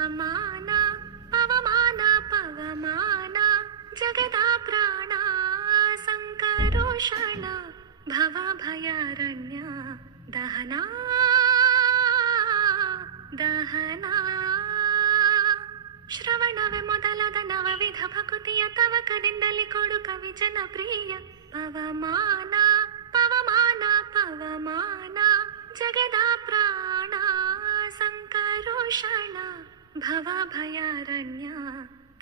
ಪವಮಾನ ಪವಮಾನ ಪವಮಾನ, ಜಗದ ಪ್ರಾಣ, ಸಂಕರೋಷಣ, ಭವ ಭಯಾರಣ್ಯ, ದಹನ ದಹನ. ಶ್ರವಣವೇ ಮೊದಲಾದ ನವವಿಧ ಭಕುತಿಯ ತವಕದಿಂದಲೇ ಕೊಡು ಕವಿ ಜನಪ್ರಿಯ ಪವಮಾನ ಪವಮಾನ ಪವಮಾನ, ಜಗದ ಪ್ರಾಣ, ಸಂಕರೋಷಣ. भवभयारण्या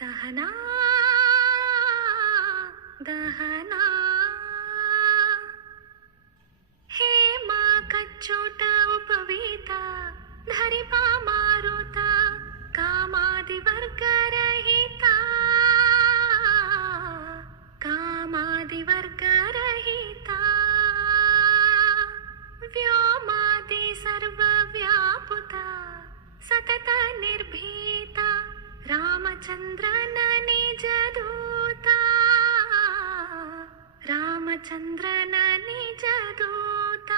दहना दहना। ರಾಮಚಂದ್ರನ ನಿಜ ದೂತ ರಾಮಚಂದ್ರನ ನಿಜ ದೂತ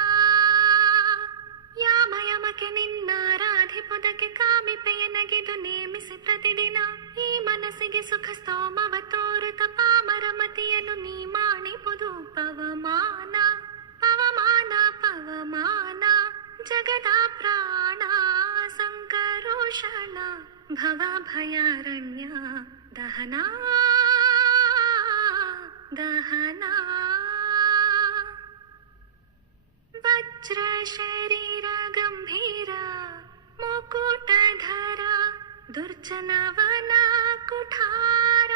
ಯಾಮ ಯಮಕ್ಕೆ ನಿನ್ನಾರಾಧಿಪುದಕ್ಕೆ ಕಾಮಿಪೆಯ ನಗೆದು ನೇಮಿಸಿ ಪ್ರತಿದಿನ ಈ ಮನಸ್ಸಿಗೆ ಸುಖ ಸಂಕರೋಷಣ ಭವ ಭಯಾರಣ್ಯ ದಹನ ದಹನ ವಜ್ರ ಶರೀರ ಗಂಭೀರ ಮುಕುಟಧರ ದುರ್ಜನವನ ಕುಠಾರ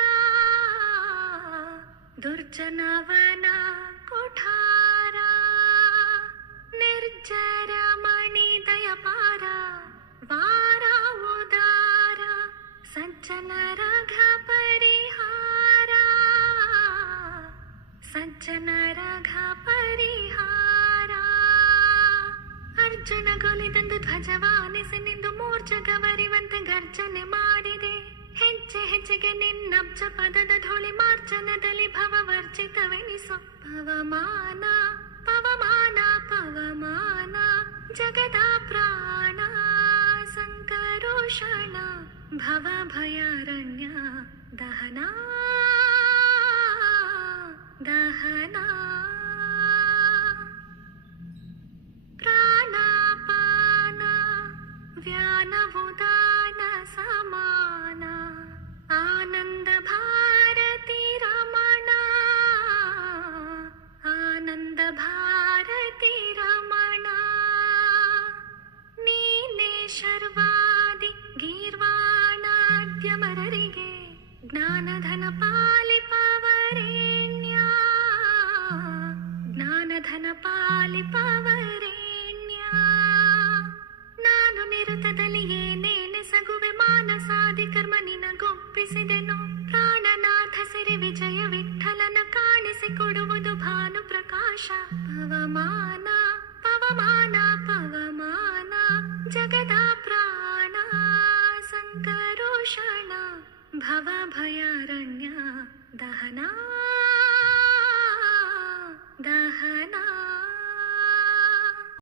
ಸಜ್ಜನರ ಪರಿಹಾರ ಅರ್ಜುನ ಗೊಲಿದಂದು ಧ್ವಜವಾನಿಸಿ ನಿಂದು ಮೂರ್ಛಗವರಿವಂತೆ ಗರ್ಜನೆ ಮಾಡಿದೆ. ಹೆಜ್ಜೆ ಹೆಜ್ಜೆಗೆ ನಿನ್ನಬ್ಜ ಪದದ ಧೂಳಿ ಮಾರ್ಜನದಲ್ಲಿ ಭವವರ್ಜಿತವೆನಿಸು ಪವಮಾನ ಪವಮಾನ ಪವಮಾನ, ಜಗದ ಪ್ರಾಣ, ಸಂಕರೋಷಣ, ಭವ ಭಯಾರಣ್ಯ ಕಲಿಪವರೇಣ್ಯ ನಾನು ನಿರುತದಲ್ಲಿ ನೇನೆ ಸಗುವೆ ಮಾನಸಾದಿ ಕರ್ಮ ನಿನಗೊಪ್ಪಿಸಿದೆನು, ಪ್ರಾಣನಾಥ ಸಿರಿ ವಿಜಯ ವಿಠಲನ ಕಾಣಿಸಿಕೊಡುವುದು ಭಾನು ಪ್ರಕಾಶ. ಪವಮಾನ ಪವಮಾನ ಪವಮಾನ, ಜಗದ ಪ್ರಾಣ, ಸಂಕರೋಷಣ, ಭವ ಭಯಾರಣ್ಯ, ದಹನಾ ದಹ